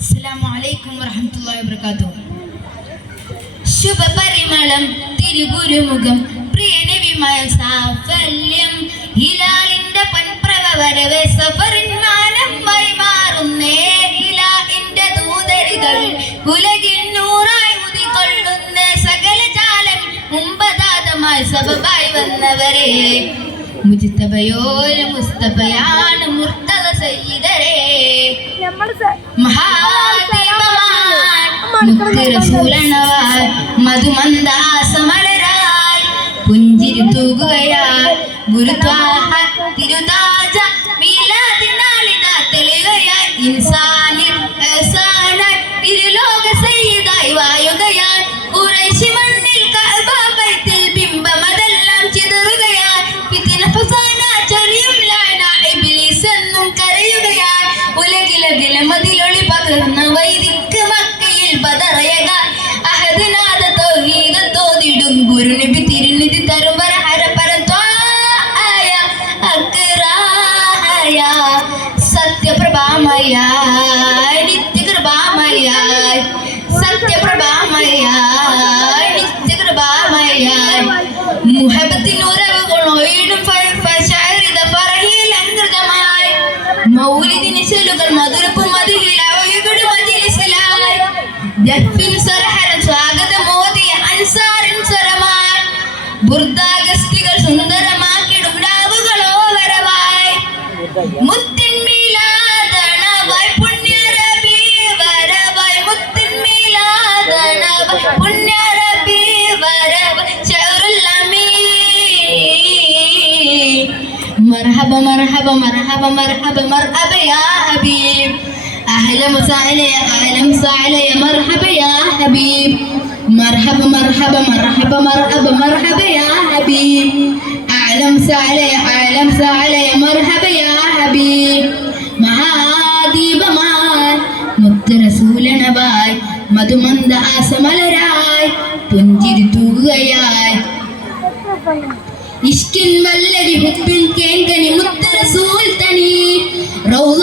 അസ്സലാമു അലൈക്കും വറഹ്മത്തുള്ളാഹി വബറകാതുഹു. ശുഭപരിമളം തിരുഗുരുമുഖം പ്രിയനവിമയ സാഫല്യം ഹിലാലിന്റെ പൻപ്രവ സഫറിൻ മാനം വൈമാറുന്നേ ഹിലാലിന്റെ ദൂതരുകൾ ഉലകിൽ നൂറായി ഉദിക്കൊള്ളുന്ന സകല ജാലം മുമ്പതാതമായി സബബായി വന്നവരെ. മുജിത്തബയോര മുസ്തഫയാണ് മുർത്തക സയ്യിദരേ. മഹാദേവമാൻ മധുമന്ദാസമലരായി പുഞ്ചിരി തൂകുകയാൽ ഗുരുത്വാഹ തിരുതാജ ഉലകിലകില മതിലൊളി പകർന്ന വൈദിക്ക് മക്കയിൽ പതറയക. അഹദിനാഥ തോതിടും ഗുരുനബി തിരുനിധി തരും വരഹര പരത്വായ അക്രായ സത്യപ്രഭാമയ നിത്യകൃപാമയ സത്യപ്രഭാമയ നിത്യകൃപാമയ. മുഹബത്തിനുറവുകളോയിടും ಬೆಕ್ಕಿನ ಸೊರಹರ ಸ್ವಾಗತ ಮೋದಿ ಅನ್ಸಾರಿನ್ ಸೊರಮಾರ್ ബുർദാഗസ്തികൾ സുന്ദരമാക്കിടും രാവുകളോ വരവായി മുത്തിന്മീലാതണവായി പുണ്യരബി വരവായി മുത്തിന്മീലാതണവായി പുണ്യരബി വരവായി മർഹബ മർഹബ മർഹബ മർഹബ മർഹബ യാ ഹബീബ് أهلا وسهلا يا أهلا وسهلا يا مرحبا يا حبيب مرحبا مرحبا مرحبا مرحبا مرحبا يا حبيب أهلا وسهلا يا أهلا وسهلا يا مرحبا يا حبيب മഹാദീപമായി മുത്തരസൂലനവായി മധുമന്ദ ആസമലരായി പുഞ്ചിരി തൂകുകയായി ഇഷ്കിൻ വല്ലരി ഹുബിൻ കേങ്കനി മുത്തറസൂൽ തനി റൗള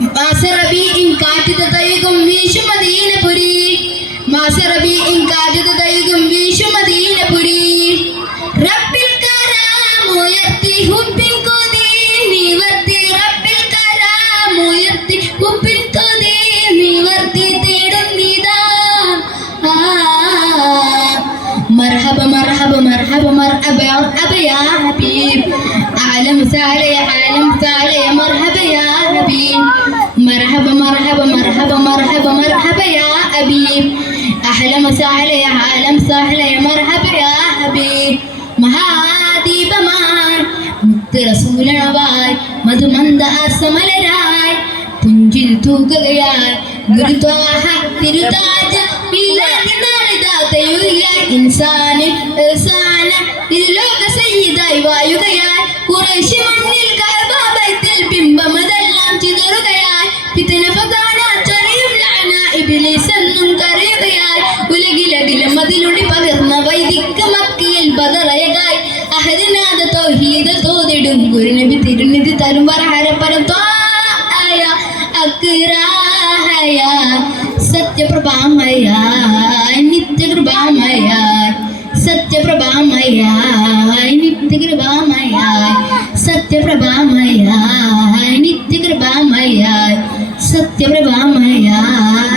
باس ربيع كاتت طيكم بيش مدينة بري باس ربيع كاتت طيكم بيش مدينة بري رب الكرم يأتي حب قديم ورتي رب الكرم يأتي حب قديم ورتي تيرنيدان مرحبا مرحبا مرحبا مرحبا مرحبا يا حبيب أعلم سهل يا عالم سهل يا مرحبا يا حبيب مرحبا مرحبا مرحبا مرحبا مرحبا يا حبيب أهلا وسهلا يا أهلا وسهلا يا مرحبا يا حبيب മഹാദീപമായി മുത്തറസൂലണവായി മധുമന്ദ ആസമലരായി പുഞ്ചിൽ തൂക്കുകയായി ഗുരുദ്വാഹ തിരുതാജ ഇല്ലാതിനാളിതാതയുകയായി ഇൻസാന് ഇഹ്സാന് ഇരുലോക സയ്യിദായി വായുകയായി കുറേശ്ശി തിരുനിധി തരും വരഹര പരത്വായ അക്രാഹയ സത്യപ്രഭാമയ നിത്യകൃപാമയ സത്യപ്രഭാമയ നിത്യകൃപാമയ സത്യപ്രഭാമയ നിത്യകൃപാമയ സത്യപ്രഭാമയ നിത്യകൃപാമയ അസ്സലാമു അലൈക്കും